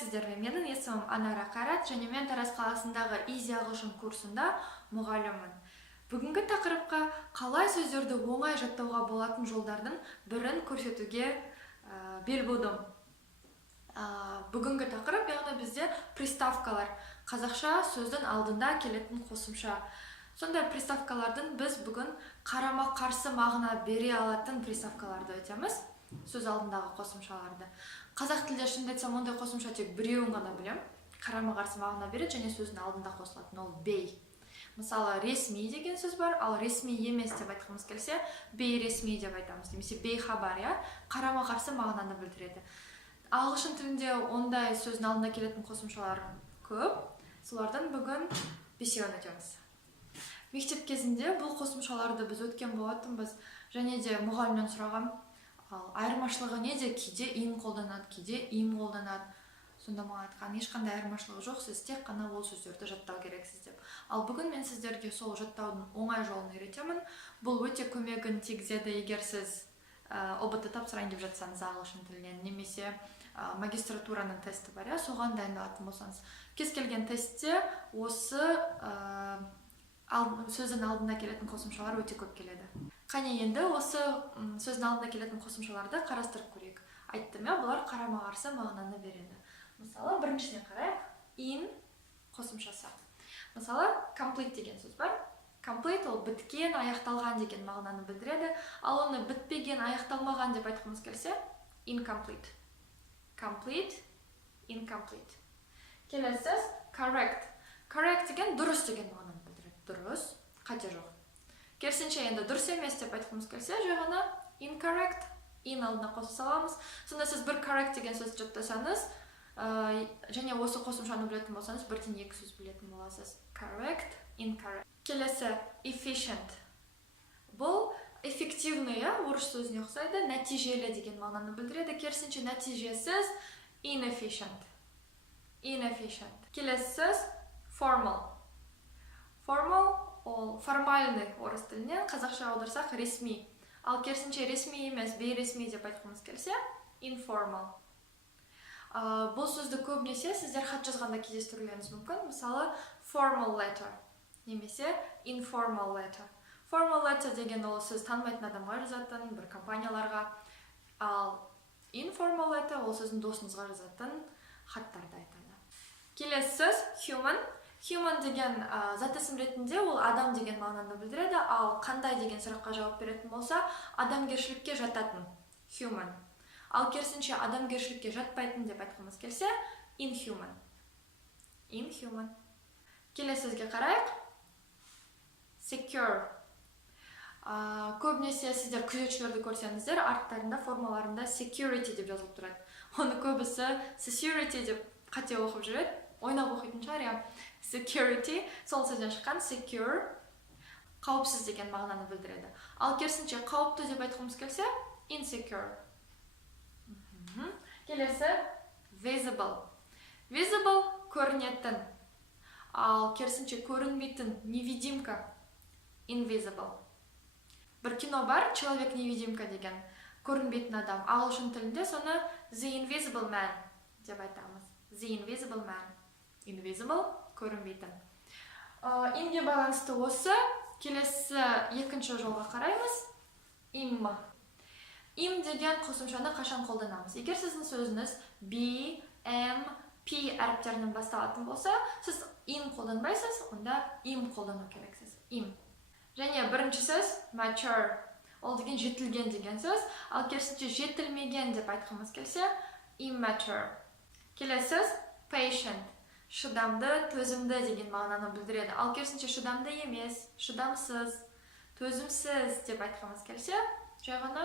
Сәлеметсіздер, менің есімім Анара Қайрат, және мен Тараз қаласындағы Easy ағылшын курсында мұғаліммін. Бүгінгі тақырыпқа қалай сөздерді оңай жаттауға болатын жолдардың бірін көрсетуге бел будым. Бүгінгі тақырып, яғни бізде приставкалар, қазақша сөздің алдында келетін қосымша. Сондай приставкалардың біз бүгін қарама-қарсы мағына бере алатын приставкаларды өтеміз, сөз алдындағы қосымшаларды. Қазақ тілде шынымды айтсам, ондай қосымша тек біреуін ғана білем. Қарама-қарсы мағына береді және сөздің алдында қосылатын, ол бей. Мысалы, ресми деген сөз бар, ал ресми емес деп айтқымыз келсе, бейресми деп айтамыз. Немесе бейхабар, қарама-қарсы мағынаны білдіреді. Ағылшын тілінде ондай сөздің алдында келетін қосымшалар көп. Солардан бүгін бесеуін өтеміз. Мектеп кезінде бұл қосымшаларды біз өткен болатынбыз, және де мұғалімнен сұрағам. Айырмашылығы неде? Кейде ин қолданады, кейде им қолданады. Сонда маған айтқан, ешқандай айырмашылығы жоқ, сіз тек қана ол сөздерді жаттау керексіз деп. Ал бүгін мен сіздерге сол жаттаудың оңай жолын үйретемін. Бұл өте көмегін тигізеді, егер сіз ОБТ тапсырайын деп жатсаңыз ағылшын тілінен, немесе магистратураның тесті бар, соған дайындалатын болсаңыз. Кез келген тестте осы сөздің алдында келетін қосымшалар өте көп келеді. Қане енді осы сөздің алдында келетін қосымшаларды қарастырып көрейік. Айттым, бұлар қарама-қарсы мағынаны береді. Мысалы, біріншісіне қарайық, in қосымшасы. Мысалы, complete деген сөз бар. Complete ол біткен, аяқталған деген мағынаны білдіреді. Ал оны бітпеген, аяқталмаған деп айтқымыз келсе, incomplete. Complete, incomplete. Келесі, correct. Correct деген дұрыс деген мағынаны білдіреді. Дұрыс, қате жоқ. Керісінше енді дұрыс емес деп айтқымыз келсе, жаңа incorrect, in алдына қоса саламыз. Сонда сіз бір correct деген сөз жаттасаңыз, және осы қосымшаны білетін болсаңыз, бірден екі сөз білетін боласыз. Correct, incorrect. Келесі, efficient. Бұл эффективный, орыс сөзіне ұқсайды, нәтижелі деген мағынаны білдіреді. Керісінше нәтижесіз, inefficient. Inefficient. Келесі сөз, formal. Formal ол формальный орыс тілінен, қазақша аударсақ ресми. Ал керісінше ресми емес, бейресми деп айтқымыз келсе, informal. Бұл сөзді көбінесе сіздер хат жазғанда кездестірулеріңіз мүмкін. Мысалы, formal letter, немесе informal letter. Formal letter деген ол сіз танымайтын адамға жазатын, бір компанияларға. Ал informal letter ол сіздің досыңызға жазатын хаттарды айтады. Келесі сөз, human. Human деген зат есім ретінде ол адам деген мағынаны білдіреді, ал қандай деген сұраққа жауап беретін болса, адамгершілікке жататын. Human. Ал керісінше адамгершілікке жатпайтын деп айтқымыз келсе, inhuman. Inhuman. Келесі сөзге қарайық. Secure. Көбінесе сіздер күзетшілерді көрсеңіздер, арттарында формаларында security деп жазылып тұрады. Оны көбісі security деп қате оқып жүреді. Ойнап оқитын шығар, security, сол сөзден шыққан secure, қауіпсіз деген мағынаны білдіреді. Ал керісінше қауіпті деп айтқымыз келсе, insecure. Келесі, visible. Visible көрінетін. Ал керісінше көрінбейтін, невидимка, invisible. Бір кино бар, человек-невидимка деген, көрінбейтін адам. Ағылшын тілінде соны the invisible man деп айтамыз. The invisible man. Invisible, көрінбейтін. Инге байланысты осы, келесі екінші жолға қараймыз. Im. Im деген қосымшаны қашан қолданамыз? Егер сіздің сөзіңіз B, M, P әріптерінен басталатын болса, сіз in қолданбайсыз, онда im қолдану керексіз. Im. Және бірінші сөз mature. Ол деген жетілген деген сөз, ал керісінше жетілмеген деп айтқымыз келсе, immature. Келесі сөз patient. Шыдамды, төзімді деген мағынаны білдіреді. Ал керісінше шыдамды емес, шыдамсыз, төзімсіз деп айтқымыз келсе, жаңа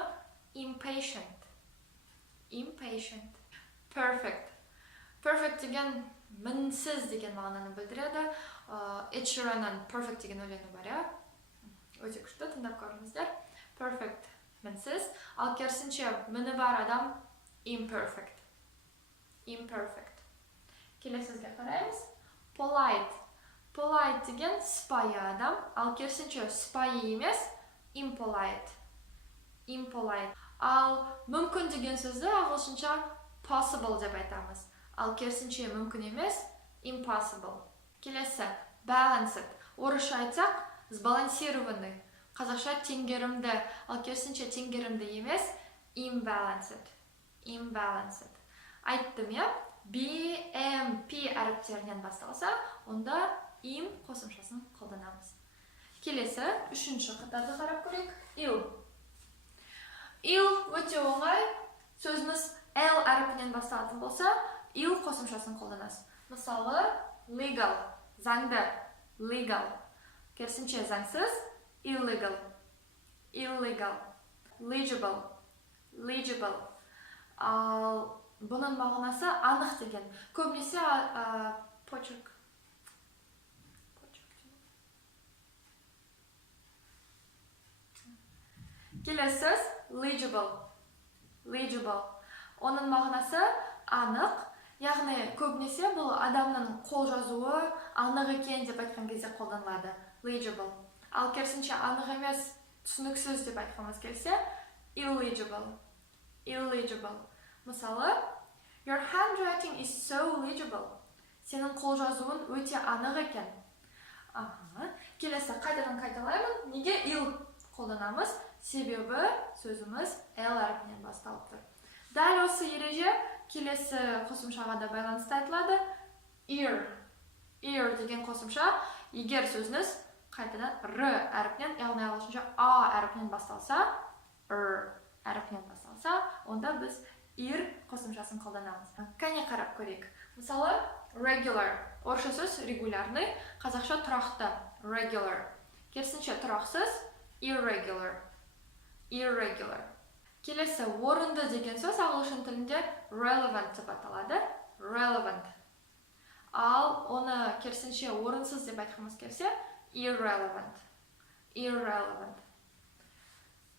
impatient. Impatient. Perfect. Perfect деген мінсіз деген мағынаны білдіреді. Ed Sheeranның perfect деген өлеңі бар, өте күшті, тыңдап көріңіздер. Perfect, мінсіз. Ал керісінше міні бар адам imperfect. Imperfect. Келесі сөзге қараймыз. Polite. Polite деген сыпайы адам, ал керісінше сыпайы емес, impolite. Impolite. Ал мүмкін деген сөзді ағылшынша possible деп айтамыз. ал керісінше мүмкін емес impossible. Келесі balanced. Орысша айтсақ сбалансированный. Қазақша теңгерімді, ал керісінше теңгерімді емес imbalanced. Imbalanced. Айттым, я? BMP әріптерінен басталса, онда im қосымшасын қолданамыз. Келесі, үшінші қатарды қарап көрейік. Ill. Ill өте оңай. Сөзіміз L әріпінен басталатын болса, ill қосымшасын қолданасыз. Мысалы, legal, заңды, legal. Керісінше заңсыз, illegal, illegal. Legible, legible. Ал бұның мағынасы анық деген. Көбінесе почерк. Келесі legible, legible. Оның мағынасы анық. Яғни көбінесе бұл адамның қол жазуы анық екен деп айтқан кезде қолданылады. Legible. Ал керісінше анық емес, түсініксіз деп айтқымыз келсе, illegible. Illegible. Мысалы, your handwriting is so legible. Сенің қол жазуын өте анық екен. Келесі қайтадан қайталаймын. Неге ill қолданамыз? Себебі сөзіміз L әріпінен басталып тұр. Дәл осы ереже келесі қосымшаға да байланысты айтылады. Ear. Ear деген қосымша, егер сөзіңіз қайтадан R әріпінен, яғни ағылшынша A әріпінен басталса, R әріпінен басталса, онда біз ear қосымшасын қолданамыз. Кәне қарап көрейік. Мысалы, regular. Орысша сөз регулярный, қазақша тұрақты. Regular. Керісінше тұрақсыз, irregular. Irregular. Келесі, орынды деген сөз ағылшын тілінде relevant деп аталады. Relevant. Ал оны керісінше орынсыз деп айтқымыз келсе, irrelevant. Irrelevant.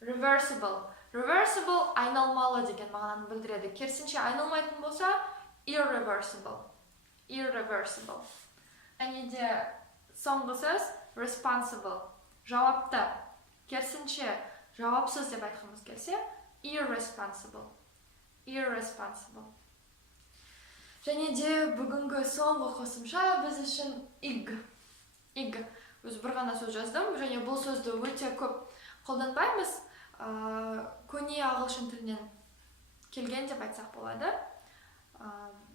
Reversible. Reversible айналмалы деген мағынаны білдіреді. Керісінше айналмайтын болса, irreversible. Irreversible. Және де соңғы сөз responsible. Жауапты. Керісінше жауапсыз деп айтқымыз келсе, irresponsible. Irresponsible. Және де бүгінгі соңғы қосымша біз үшін ig. Ig. Өз бір ғана сөз жаздым, және бұл сөзді өте көп қолданбаймыз. Көне ағылшын тілінен келген деп айтсақ болады.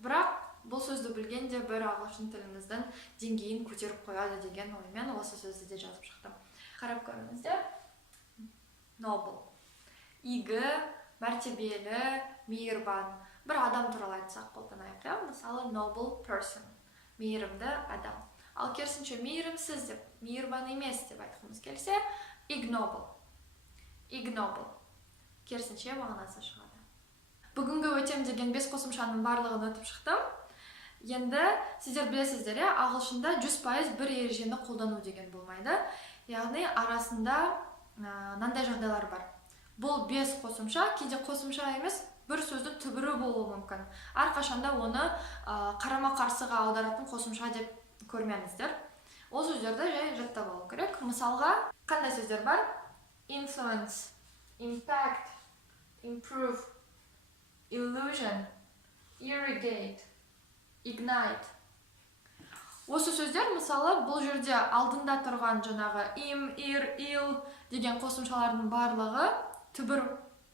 Бірақ бұл сөзді білгенде бір ағылшын тіліміздің деңгейін көтеріп қояды деген оймен осы сөзді де жазып шықтым. Қарап көріңіздер. Noble. Игі, мәртебелі, мейірбан. Бір адам туралы айтсақ қолданайық. Мысалы, noble person. Мейірімді адам. Ал керісінше мейірімсіз деп, мейірбан емес деп айтқымыз келсе, ignoble. Ignoble. Керісінше мағынасы шығады. Бүгінгі өтем деген 5 қосымшаның барлығын өтіп шықтым. Енді сіздер білесіздер, ағылшында 100% бір ережені қолдану деген болмайды. Яғни арасында мынандай жағдайлар бар. Бұл 5 қосымша, кейде қосымша емес, бір сөздің түбірі болуы мүмкін. Әрқашанда оны қарама-қарсыға аударатын қосымша деп көрмеңіздер. Ол сөздерді жай жаттап алу керек. Мысалға, қандай сөздер бар? Influence, impact, improve, illusion, irrigate, ignite. Осы сөздер, мысалы, бұл жерде алдында тұрған жаңағы im, ir, il деген қосымшалардың барлығы түбір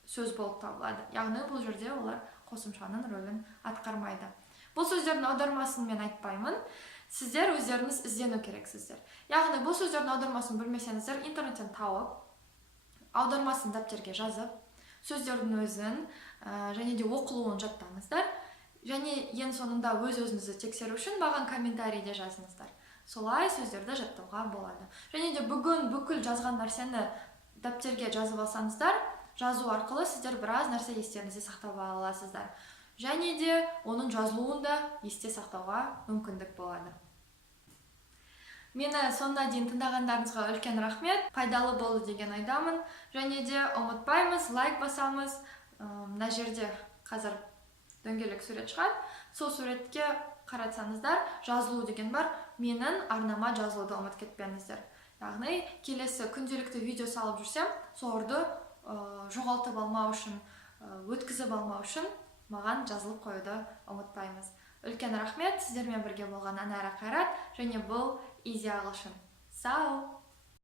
сөз болып табылады. Яғни бұл жерде олар қосымшаның рөлін атқармайды. Бұл сөздердің аудармасын мен айтпаймын. Сіздер өздеріңіз іздену керексіздер. Яғни бұл сөздердің аудармасын білмесеңіздер, интернеттен тауып, аудармасын дәптерге жазып, сөздердің өзін және де оқылуын жаттаңыздар. Және ең соңында өз-өзіңізді тексеру үшін маған комментарийде жазыңыздар. Солай сөздерді жаттауға болады. Және де бүгін бүкіл жазған нәрсені дәптерге жазып алсаңыздар, жазу арқылы сіздер біраз нәрсе естеріңізде сақтап аласыздар. Және де оның жазылуын да есте сақтауға мүмкіндік болады. Мені соңына дейін тыңдағандарыңызға үлкен рахмет. Пайдалы болды деген ойдамын. Және де ұмытпаймыз, лайк басамыз. Мына жерде қазір дөңгелек сурет шығады. Сол суретке қаратсаңыздар, жазылу деген бар. Менің арнама жазылуды ұмытып кетпеңіздер. Яғни келесі күнделікті видео салып жүрсем, соларды жоғалтып алмау үшін, өткізіп алмау үшін маған жазылып қоюды ұмытпаймыз. Үлкен рахмет, сіздермен бірге болған Анара Қайрат, және бұл Изи ағылшын. Сау!